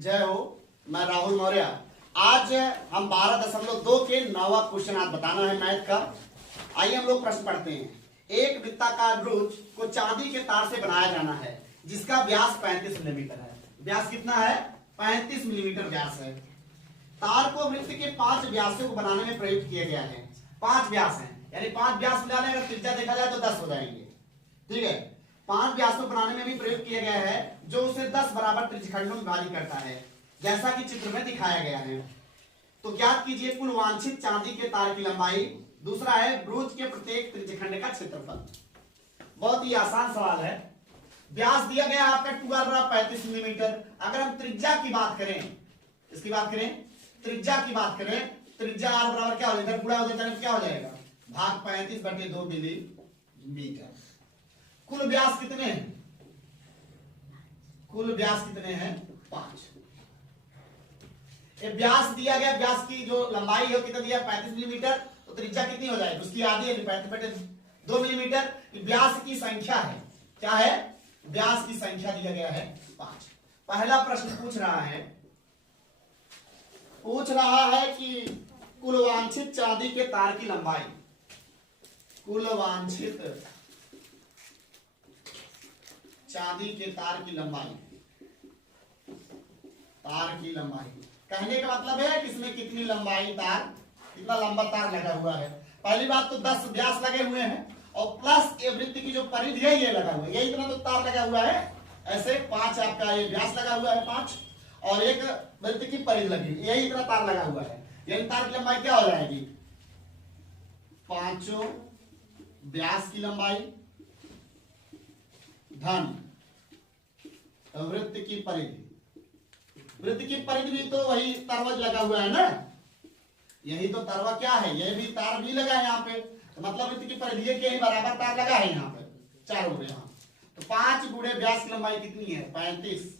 जय हो। मैं राहुल मौर्य। आज हम 12.2 के 9वां क्वेश्चन आज बताना है मैथ का। आइए हम लोग प्रश्न पढ़ते हैं। एक वृत्ताकार ब्रूच को चांदी के तार से बनाया जाना है जिसका व्यास 35 मिलीमीटर है। व्यास कितना है? 35 मिलीमीटर व्यास है। तार को वृत्त के 5 व्यासों को बनाने में प्रयुक्त किया गया है। 5 व्यास हैं, यानी 5 व्यास मिलाने अगर त्रिज्या देखा जाए तो 10 हो जाएंगे। ठीक है, 5 व्यासों बनाने में भी प्रयोग किया गया है जो उसे 10 बराबर त्रिज्यखंडों में विभाजित करता है जैसा कि चित्र में दिखाया गया है। तो ज्ञात कीजिए कुल वांछित चांदी के तार की लंबाई। दूसरा है ब्रूच के प्रत्येक त्रिज्यखंड का क्षेत्रफल। बहुत ही आसान सवाल है। व्यास दिया गया आपका 35 मिलीमीटर। अगर हम त्रिज्या की बात करें, इसकी बात करें, त्रिज्या की बात करें, त्रिज्या r बराबर क्या हो जाएगा? पूरा हो जाएगा, क्या हो जाएगा? भाग 35/2 मिलीमीटर। कुल व्यास कितने हैं? कुल व्यास कितने हैं? 5। ये व्यास दिया गया, व्यास की जो लंबाई है कितना दिया? 35 मिलीमीटर। तो त्रिज्या कितनी हो जाएगी? उसकी आधी है 35/2 मिलीमीटर। व्यास की संख्या है, क्या है? व्यास की संख्या दिया गया है 5। पहला प्रश्न पूछ रहा है कि कुल वांछित चांदी के तार की लंबाई। कुल वांछित चांदी के तार की लंबाई। तार की लंबाई कहने का मतलब है कि इसमें कितनी लंबाई तार, कितना लंबा तार लगा हुआ है। पहली बात तो 10 व्यास लगे हुए हैं और प्लस ये वृत्त की जो परिधि है ये लगा हुआ है, ये इतना तो तार लगा हुआ है। ऐसे 5 आपका ये व्यास लगा हुआ है 5 और एक वृत्त की परिधि लगी, यही इतना तार लगा हुआ है। यानी तार की लंबाई क्या हो जाएगी? 5 व्यास की लंबाई धन वृत्त की परिधि। वृत्त की परिधि भी तो वही तरवज लगा हुआ है ना, यही तो तरवा क्या है, यह भी तार भी लगा है यहाँ पे। तो मतलब वृत्त की परिधि के ही बराबर तार लगा है यहाँ पे, चारों यहाँ। तो 5 गुणे व्यास की लंबाई कितनी है? 35।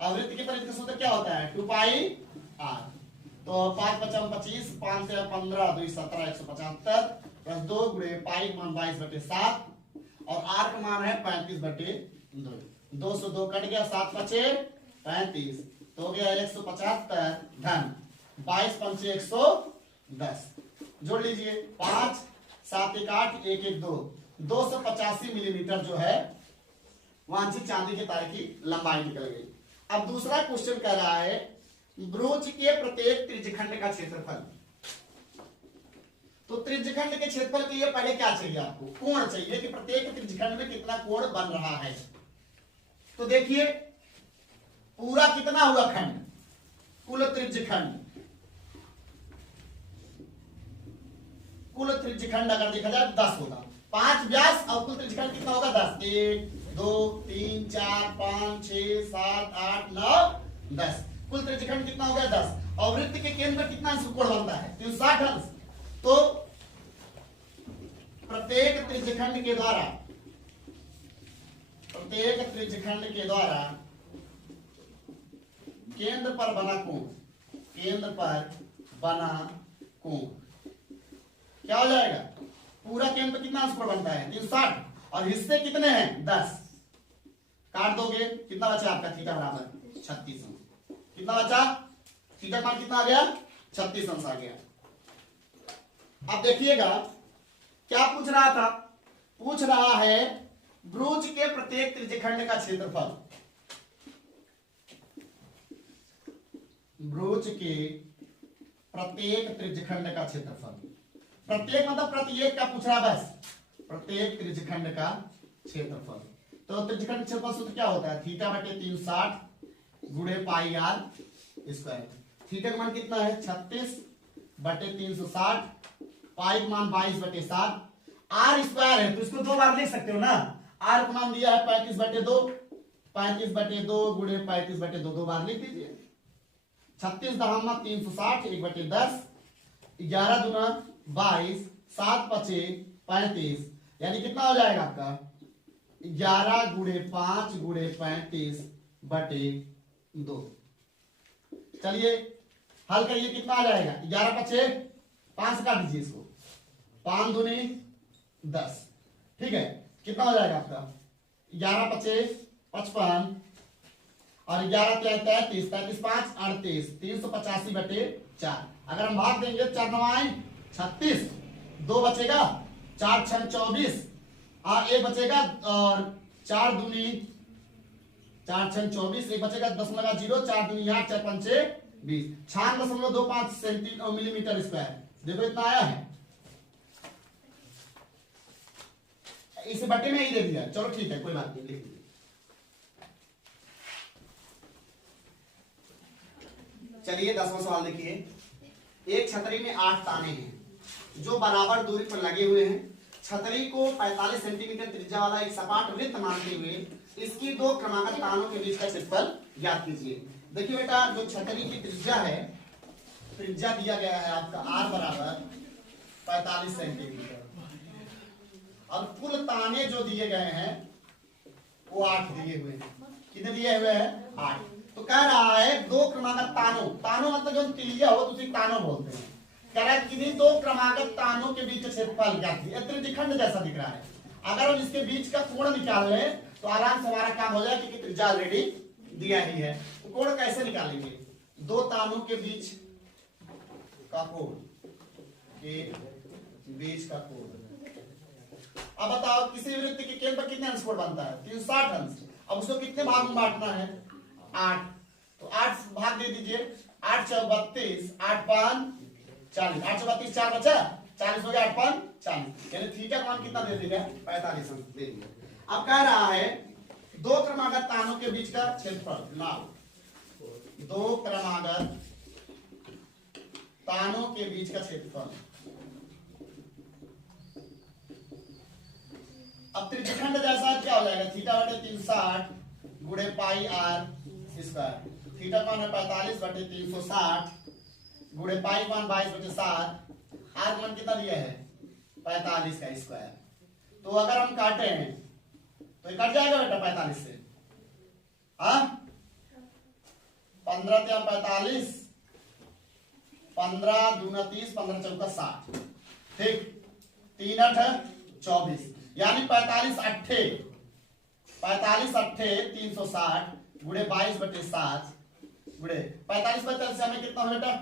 और वृत्त की परिधि का सूत्र क्या होता है? 2πr। तो 5 × 5 = 25, 5 से 15 2 17 175 प्लस 2 गुणे पाई मान 22/7 और r का मान है 35/2। 2 से 2 कट गया, 7 बचे 35, तो हो गया 175 धन 22 पंचे 110। जोड़ लीजिए 5 7 1 8 1 1 2 285 मिलीमीटर जो है वांछित चांदी के तार की लंबाई निकल गई। अब दूसरा क्वेश्चन कह रहा है ब्रूच के प्रत्येक त्रिज्यखंड का क्षेत्रफल। तो त्रिज्यखंड के क्षेत्रफल के लिए पहले क्या चाहिए आपको? कोण चाहिए कि प्रत्येक त्रिज्यखंड में कितना कोण बन रहा है। तो देखिए पूरा कितना हुआ खंड? कुल त्रिज्यखंड, कुल त्रिज्यखंड अगर देखा जाए 10 होगा। 5 व्यास और कुल त्रिज्यखंड कितना होगा? 10। 1 2 3 4 5 6 7 8 9 10। कुल त्रिज्यखंड कितना हो गया? 10। और वृत्त के केंद्र में कितना अंश कोण बनता है? 360 अंश। तो प्रत्येक त्रिज्यखंड के द्वारा, प्रत्येक त्रिज्यखंड के द्वारा केंद्र पर बना कोण, केंद्र पर बना कोण क्या हो जाएगा? पूरा केंद्र पर कितना अंश कोण बनता है? 360। और हिस्से कितने हैं? 10। काट दोगे, कितना बचा आपका? थीटा बराबर 36 अंश। कितना बचा? थीटा मान कितना आ गया? 36 अंश आ गया। अब देखिएगा क्या पूछ रहा था? पूछ रहा है ब्रूच के प्रत्येक त्रिज्यखंड का क्षेत्रफल। ब्रूच के प्रत्येक त्रिज्यखंड का क्षेत्रफल। प्रत्येक मतलब प्रत्येक का पूछ रहा, बस प्रत्येक त्रिज्यखंड का क्षेत्रफल। तो त्रिज्यखंड क्षेत्रफल सूत्र क्या होता है? θ/360 गुणे πr²। थीटा का मान कितना है? 36/360, पाई का मान 22/7, r² है तो इसको 2 बार लिख सकते हो ना। r का मान दिया है 35/2, 35/2 गुणे 35/2 2 बार लिख दीजिए। 36 दहामा 360 1/10, 11 दूना 22, 7 पचे 35, यानी कितना हो जाएगा आपका? 11 गुणे 5 गुणे 35/2। चलिए हल करिए, कितना आ जाएगा? 11 पचे 5 काट दीजिए इसको, 5 दूनी 10। ठीक है, कितना हो जाएगा आपका? 11 पचे 55 और 11 3 33, 33 5 38, 385/4। अगर हम भाग देंगे 4 9 36, 2 बचेगा, 4 6 24, एक बचेगा, और 4 दूनी 4 6 24, एक बचेगा, 10 लगा 0, 4 दूनी 8, 4 5 20, 96.25 मिलीमीटर स्क्वायर। देखो इतना आया है, इसे बट्टे में ही दे दिया। चलो ठीक है, कोई बात नहीं, लिख दीजिए। चलिए 10वां सवाल देखिए। एक छतरी में 8 ताने हैं जो बराबर दूरी पर लगे हुए हैं। छतरी को 45 सेंटीमीटर त्रिज्या वाला एक सपाट वृत्त मानते हुए इसकी 2 क्रमागत तानों के बीच का क्षेत्रफल ज्ञात कीजिए। देखिए बेटा, जो छतरी की त्रिज्या है, त्रिज्या दिया गया है आपका r बराबर 45 सेंटीमीटर, और कुल ताने जो दिए गए हैं वो 8 दिए हुए हैं। कितने दिए हुए हैं? 8। तो कह रहा है 2 क्रमागत तानों, तानों मतलब जो तिलिया हो तो उसे तानों बोलते हैं। कह रहा है किन्हीं 2 क्रमागत तानों के बीच क्षेत्रफल ज्ञात कीजिए। त्रिज्यखंड जैसा दिख रहा है। अगर हम इसके बीच का कोण निकाल लें तो आराम से हमारा काम हो जाए, क्योंकि त्रिज्या ऑलरेडी दिया ही है। तो कोण कैसे निकालेंगे? 2 तानों के बीच का कोण, के बीच का कोण। अब बताओ, किसी वृत्त के केंद्र पर कितने अंश कोण बनता है? 360 अंश। अब उसको कितने भाग में बांटना है? 8। तो 8 भाग दे दीजिए। 8 4 32, 8 5 40, 8 32 4 बचा, 40 हो गया, 8 5 40, यानी थीटा मान कितना दे दिया? 45 अंश दे दिया। अब कह रहा है 2 क्रमागत तानों के बीच का क्षेत्रफल नाप। 2 क्रमागत तानों के बीच का क्षेत्रफल। अब त्रिज्यखंड जैसा क्या हो जाएगा? थीटा बटे 360 गुणे पाई r स्क्वायर। थीटा मान है 45/360 गुणे पाई मान 22/7, r मान कितना दिया है? 45 का स्क्वायर। तो अगर हम काटे हैं तो ये कट जाएगा बेटा 45 से। हाँ, 15 3 45, 15 दूना 30, 15 चौका 60, ठीक, 3 8 24, यानी 45 8 360 गुणे 22/7 गुणे 45/3 में कितना हो बेटा?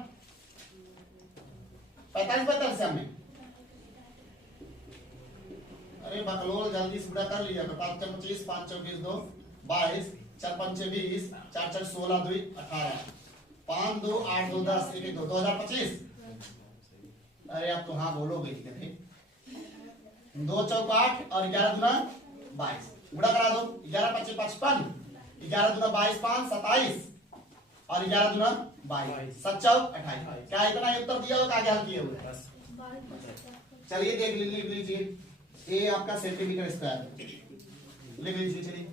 45/3 में, अरे बकलोल जल्दी से पूरा कर लिया। 5 4 25, 5 4 20, 2 22, 4 5 20, 4 4 16, 2 18, 5 2 8 2 10, 1 2 2025। अरे आप तो हाँ बोलोगे ही नहीं। 2 चौक 8 और 11 दूना 22, गुणा करा दो। 11 5 55, 11 दूना 22 5 27, और 11 दूना 22 7 चौक 28। क्या इतना ही उत्तर दिया होगा? आगे हल किए हुए? चलिए देख लिख लीजिए। ये आपका सेंटीमीटर स्क्वायर लिख लीजिए। चलिए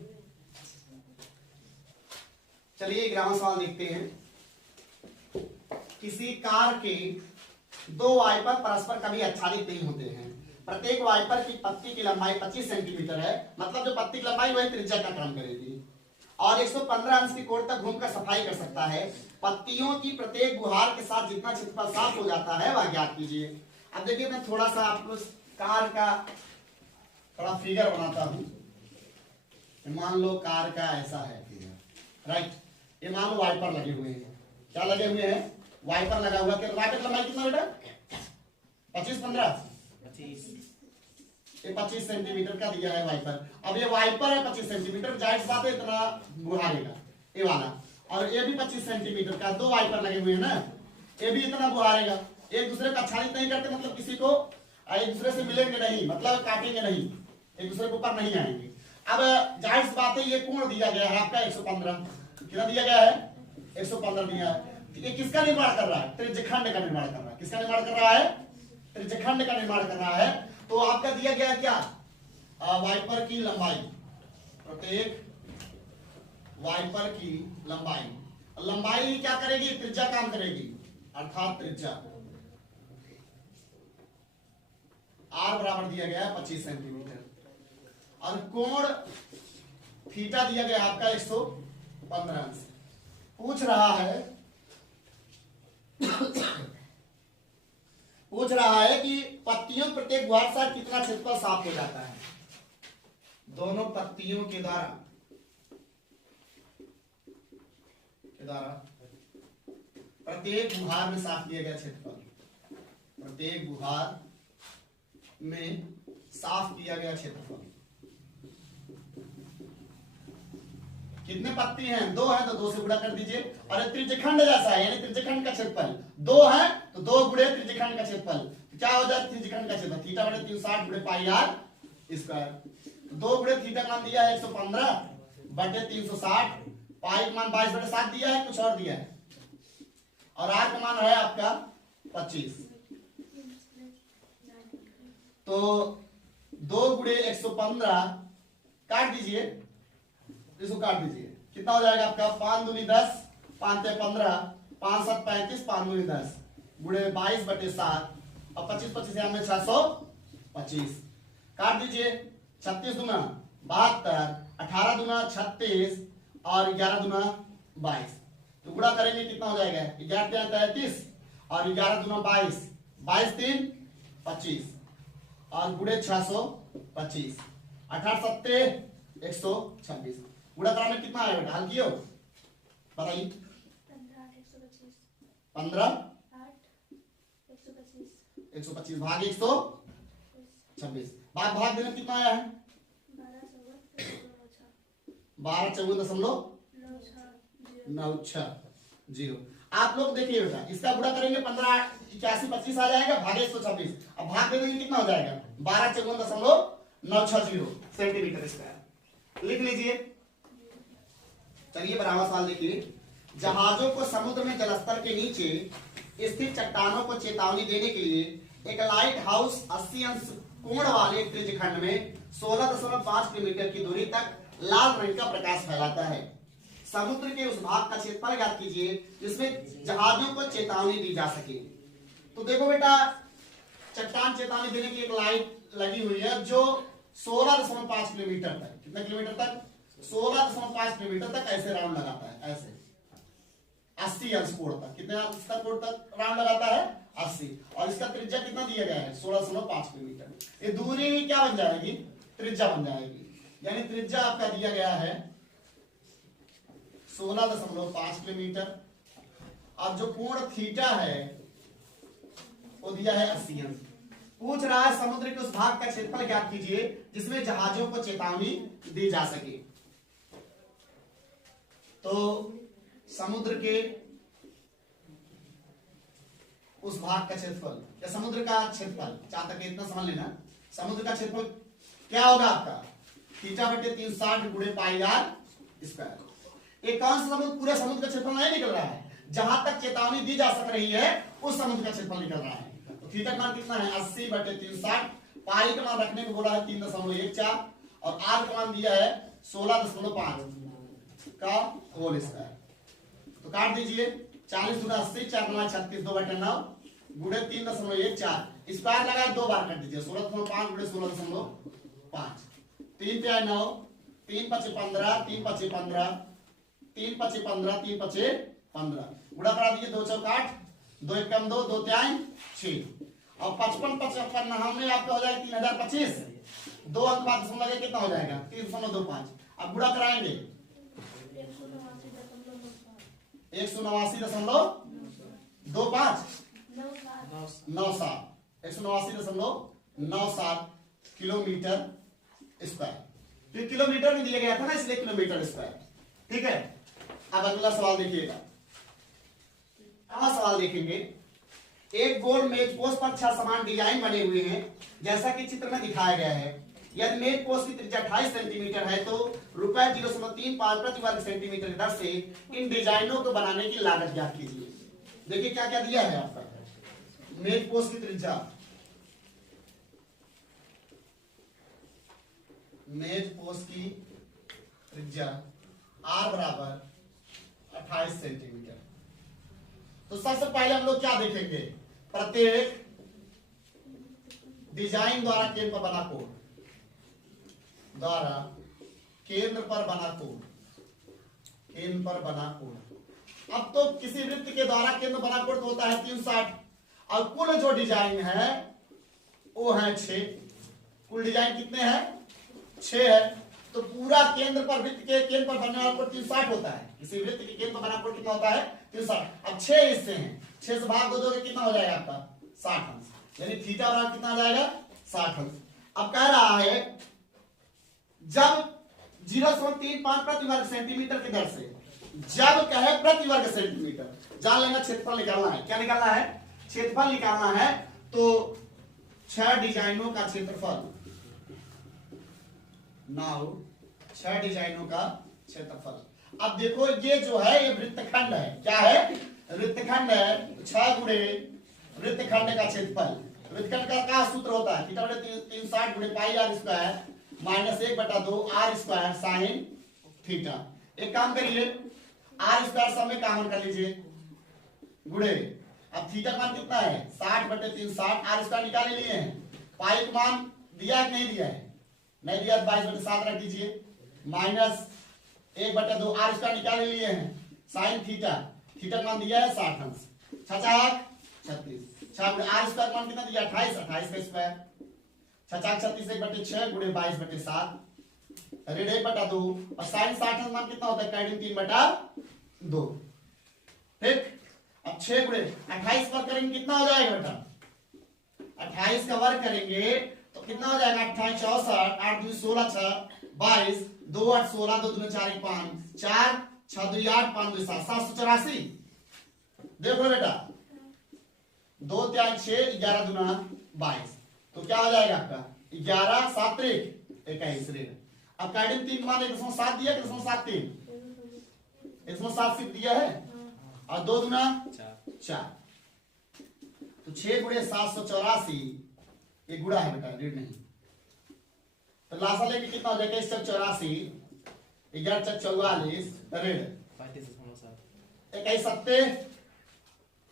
चलिए 11वां सवाल देखते हैं। किसी कार के 2 वाइपर परस्पर कभी आच्छादित नहीं होते हैं। प्रत्येक वाइपर की पत्ती की लंबाई 25 सेंटीमीटर है, मतलब जो पत्ती की लंबाई वही त्रिज्या का काम करेगी, और 115 अंश की कोण तक घूमकर सफाई कर सकता है। पत्तियों की प्रत्येक बुहार के साथ जितना क्षेत्रफल साफ हो जाता है वह ज्ञात कीजिए। अब देखिए, मैं थोड़ा सा आपको कार का थोड़ा फिगर बनाता हूं। मान लो कार का ऐसा है फिगर, राइट। ये मान लो वाइपर लगे हुए हैं। क्या लगे हुए हैं? वाइपर लगा हुआ है। वाइपर लंबाई कितना बेटा? 25 15 ये 25 सेंटीमीटर का दिया है वाइपर। अब ये वाइपर है 25 सेंटीमीटर, जाहिर सी बात है इतना बुहारेगा ये वाला, और ये भी 25 सेंटीमीटर का। 2 वाइपर लगे हुए हैं ना, ये भी इतना बुहारेगा। एक दूसरे का आच्छादित नहीं करते, मतलब किसी को एक दूसरे से मिलेंगे नहीं, मतलब काटेंगे नहीं, एक दूसरे के ऊपर नहीं आएंगे। अब जाहिर सी बात है ये कोण दिया गया है आपका 115। कितना दिया गया है? 115 दिया है। ये किसका निर्माण कर रहा है? त्रिज्यखंड का निर्माण कर रहा है। किसका निर्माण कर रहा है? त्रिज्यखंड का निर्माण कर रहा है। तो आपका दिया गया क्या? वाइपर की लंबाई, प्रत्येक वाइपर की लंबाई। लंबाई क्या करेगी? त्रिज्या काम करेगी, अर्थात त्रिज्या r बराबर दिया गया है 25 सेंटीमीटर, और कोण थीटा दिया गया आपका 115 अंश। पूछ रहा है कि पत्तियों प्रत्येक बुहार से कितना क्षेत्रफल साफ हो जाता है। दोनों पत्तियों के द्वारा के द्वारा प्रत्येक बुहार में साफ किया गया क्षेत्रफल, प्रत्येक बुहार में साफ किया गया क्षेत्रफल। कितने पत्ती हैं? 2 हैं तो 2 से गुणा कर दीजिए। और ये त्रिज्यखंड जैसा है, यानी त्रिज्यखंड का क्षेत्रफल 2 है तो 2 गुणे त्रिज्यखंड का क्षेत्रफल। तो क्या हो जाए त्रिज्यखंड का क्षेत्रफल? थीटा बटे 360 गुणे पाई आर स्क्वायर। 2 गुणे थीटा मान दिया है 115 बटे 360, पाई का मान 22/7 दिया है, कुछ और दिया है, और आर का मान है आपका 25। तो 2 गुणे 115 काट दीजिए, इसको काट दीजिए, कितना हो जाएगा आपका? 5 दूनी 10, 5 ते 15, 5 7 35, 5 दूनी 10 गुणे 22/7 और 25 यहाँ में 625 काट दीजिए। 36 दूना 72, 18 दूना 36 और 11 दूना 22। तो गुणा करेंगे कितना हो जाएगा? 11 33 और 11 दूना 22, 22 3 25 और गुणे 625, 18 7 126। गुणा कराने कितना आएगा बेटा? हल कियो बताइए। 15 125 भाग 126। भाग भाग देने कितना आया है? 12.9496। आप लोग देखिए बेटा, इसका गुणा करेंगे 15 81 25 आ जाएगा, भागे 126। अब भाग दे देंगे कितना हो जाएगा? 12.9496 सेंटीमीटर स्क्वायर। लिख लीजिए। चलिए बराबर सवाल देखिए। जहाजों को समुद्र में जलस्तर के नीचे स्थित चट्टानों को चेतावनी देने के लिए एक लाइट हाउस 80 अंश कोण वाले त्रिज्यखंड में 16.5 किलोमीटर की दूरी तक लाल रंग का प्रकाश फैलाता है। समुद्र के उस भाग का क्षेत्रफल ज्ञात कीजिए जिसमें जहाजों को चेतावनी दी जा सके। तो देखो बेटा, चट्टान चेतावनी देने की एक लाइट लगी हुई है जो 16.5 किलोमीटर तक, कितने किलोमीटर तक? 16.5 किलोमीटर तक ऐसे राउंड लगाता है, ऐसे 80 अंश कोण तक। कितने अंश तक कोण तक राउंड लगाता है? 80। और इसका त्रिज्या कितना दिया गया है? 16.5 किलोमीटर। ये दूरी क्या बन जाएगी? त्रिज्या बन जाएगी। यानी त्रिज्या आपका दिया गया है 16.5 किलोमीटर। अब जो कोण थीटा है वो दिया है 80 अंश। पूछ रहा है समुद्र के उस भाग का क्षेत्रफल ज्ञात कीजिए जिसमें जहाजों को चेतावनी दी जा सके। तो समुद्र के उस भाग का क्षेत्रफल या समुद्र का क्षेत्रफल, जहां तक इतना समझ लेना, समुद्र का क्षेत्रफल क्या होगा आपका? थीटा बटे 360 गुणे पाई आर स्क्वायर। एक कौन सा समुद्र? पूरे समुद्र का क्षेत्रफल नहीं निकल रहा है, जहां तक चेतावनी दी जा सक रही है उस समुद्र का क्षेत्रफल निकल रहा है। तो थीटा का मान कितना है? 80 बटे 360। पाई का मान रखने को बोला है 3.14 और आर का मान दिया है 16.5 का होल स्क्वायर। तो काट दीजिए। 40 गुना 80, 4 9 36, 2/9 गुणे 3.14। स्क्वायर लगाया 2 बार काट दीजिए। 16.5 गुणे 16.5, 3 पे 9, 3 5 15, 3 5 15, 3 5 15, 3 5 15 गुणा करा दीजिए। 2 चौक 8, 2 1 कम 2, 2 3 6 और 55 55 हमने आपका हो जाएगा 3025। 2 अंक बाद दशमलव लगे कितना हो जाएगा? 3.25। अब गुणा कराएंगे 189.25 189.97 किलोमीटर स्क्वायर। तो किलोमीटर में दिया गया था ना, इसलिए किलोमीटर स्क्वायर। ठीक है। अब अगला सवाल देखिएगा। सवाल देखेंगे। एक गोल मेज पोस्ट पर 6 समान डिजाइन बने हुए हैं जैसा कि चित्र में दिखाया गया है। यदि मेज पोस्ट की त्रिज्या 28 सेंटीमीटर है तो ₹0.35 प्रति वर्ग सेंटीमीटर की दर से इन डिजाइनों को बनाने की लागत ज्ञात कीजिए। देखिए क्या क्या दिया है आपका। मेज पोस्ट की त्रिज्या, मेज पोस्ट की त्रिज्या R बराबर 28 सेंटीमीटर। तो सबसे पहले हम लोग क्या देखेंगे? प्रत्येक डिजाइन द्वारा केंद्र पर बना कोण, द्वारा केंद्र पर बना कोण, केंद्र पर बना कोण। अब तो किसी वृत्त के द्वारा केंद्र बना कोण तो होता है 360 और कुल जो डिजाइन है वो है 6। कुल डिजाइन कितने हैं? 6 है। तो पूरा केंद्र पर वृत्त के केंद्र पर बनने वाला कोण 360 होता है। किसी वृत्त के केंद्र पर बना कोण कितना होता है 360। अब 6 हिस्से हैं, 6 से भाग दोगे कितना हो जाएगा आपका 60 अंश, यानी थीटा बराबर कितना आ जाएगा 60 अंश। अब कह रहा है जब 0.35 प्रति वर्ग सेंटीमीटर की दर से, जब कहे प्रति वर्ग सेंटीमीटर, जान लेना क्षेत्रफल निकालना है। क्या निकालना है? क्षेत्रफल निकालना है। तो 6 डिजाइनों का क्षेत्रफल, नाउ 6 डिजाइनों का क्षेत्रफल। अब देखो ये जो है ये वृत्तखंड है, क्या है? वृत्तखंड है। 6 गुणे वृत्तखंड का क्षेत्रफल। वृत्तखंड का क्या सूत्र होता है? थीटा बटे 360 गुणे pi r square minus 1/2 r square sine theta. एक काम करिए, आर स्क्वायर सब में कॉमन कर लीजिए, गुणे अब थीटा का मान कितना है 60/360, आर स्क्वायर निकाल लिए हैं। पाई का मान दिया है कि नहीं दिया है? नहीं दिया, 22/7 रख दीजिए, माइनस 1/2 आर स्क्वायर निकाल लिए हैं, साइन थीटा, थीटा का मान दिया है 60 अंश, 36 आर स्क्वायर मान कितना दिया 28, 28 का स्क्वायर, 36 1/6 गुणे 22/7 ऋण 1/2 और साइन 60 मान कितना होता है काइडिन 3/2। ठीक, अब 6 गुणे 28 वर्ग करेंगे कितना हो जाएगा बेटा? 28 का वर्ग करेंगे तो कितना हो जाएगा 28 64 8 2 16 6 22 2 8 16 2 2 4 1 5 4 6 2 8 5 2 7 784। देख लो बेटा 2 3 6 11 दूना 22, तो क्या हो जाएगा आपका 11 7 21 ऋण। अब काइडिन 3 मान 1.7 दिया, 1.73 1.7 सिर्फ दिया है और 2 दूना 4, तो 6 गुणे 784 ये गुणा है बेटा, ऋण नहीं। तो लासा लेके कितना हो जाएगा 84 11 44 ऋण 21 सत्ते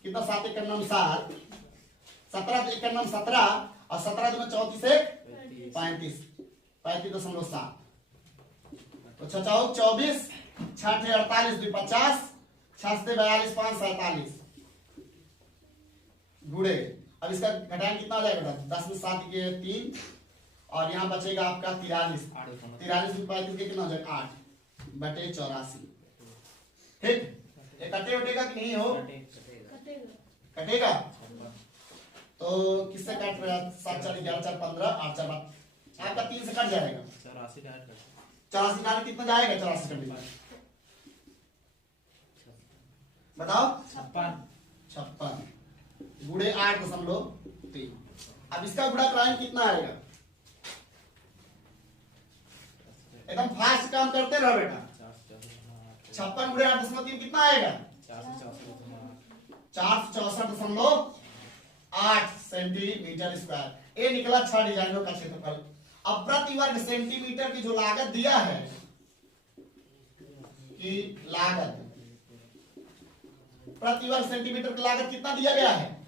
कितना 7 1 9 7 17 1 9 17 और 17 दूना 34 35 35.7, तो 6 4 24 6 48 2 50 6 42 5 47 गुणे। अब इसका घटाएं कितना हो जाएगा 10 में 7 के 3 और यहाँ बचेगा आपका 43 में 35 के कितना हो जाएगा 8/84। ठीक, ये कटे उठेगा कि नहीं हो? कटेगा। तो किससे कट रहा है 7 4 11 4 15 8 4 आपका 3 से कट जाएगा 84 डाल कितना जाएगा 84 कट बताओ 56 गुणे 8.3। अब इसका गुणा कराएं कितना आएगा? एकदम फास्ट काम करते रहो बेटा। 56 गुणे 8.3 कितना आएगा 464.8 सेंटीमीटर स्क्वायर। ये निकला 6 डिजाइनों का क्षेत्रफल। अब प्रति वर्ग सेंटीमीटर की जो लागत दिया है कि लागत प्रति वर्ग सेंटीमीटर की लागत कितना दिया गया है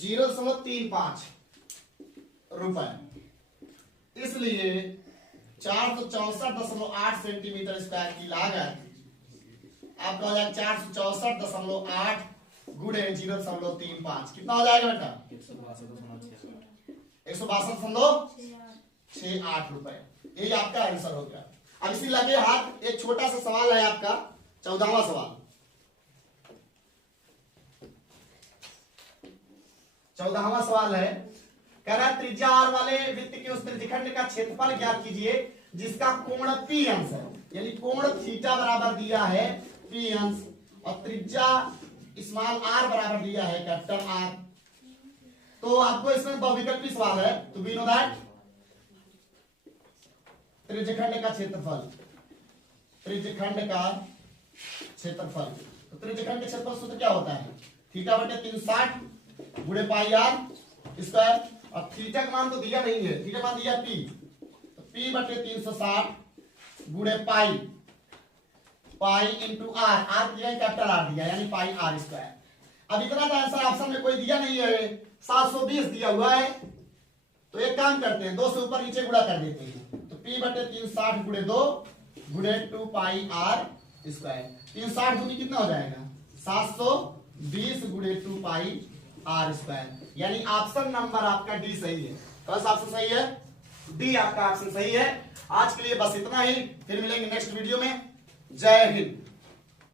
0.35 रुपए, इसलिए 464.8 सेंटीमीटर स्क्वायर की लागत आपका हो जाएगा 464.8 गुणे 0.35 कितना हो जाएगा बेटा 162.68 रुपए। यही आपका आंसर हो गया। अब इसी लगे हाथ एक छोटा सा सवाल है आपका 14वां सवाल। 14वां सवाल है, कह रहा त्रिज्या आर वाले वृत्त के उस त्रिज्यखंड का क्षेत्रफल ज्ञात कीजिए जिसका कोण पी अंश है, यानी कोण थीटा बराबर दिया है पी अंश और त्रिज्या स्मॉल आर बराबर दिया है कैपिटल आर। तो आपको इसमें बहुविकल्पी सवाल है, तो वी नो दैट त्रिज्यखंड का क्षेत्रफल, त्रिज्यखंड का क्षेत्रफल, तो त्रिज्यखंड का क्षेत्रफल सूत्र क्या होता है थीटा बटे 360 गुणे पाई आर स्क्वायर। अब थीटा का मान तो दिया नहीं है, थीटा मान दिया पी, तो पी बटे 360 गुणे पाई, पाई इंटू आर, आर दिया कैपिटल आर दिया यानी पाई आर स्क्वायर। अब इतना तो आंसर ऑप्शन में कोई दिया नहीं है, 720 दिया हुआ है, तो एक काम करते हैं 2 से ऊपर नीचे गुणा कर देते हैं, तो p बटे 360 गुणे 2 गुणे 2 पाई आर स्क्वायर। 360 दूनी कितना हो जाएगा 720 गुणे 2 पाई आर स्क्वायर, यानी ऑप्शन नंबर आपका डी सही है। कौन सा ऑप्शन सही है? डी आपका ऑप्शन सही है। आज के लिए बस इतना ही, फिर मिलेंगे नेक्स्ट वीडियो में। जय हिंद।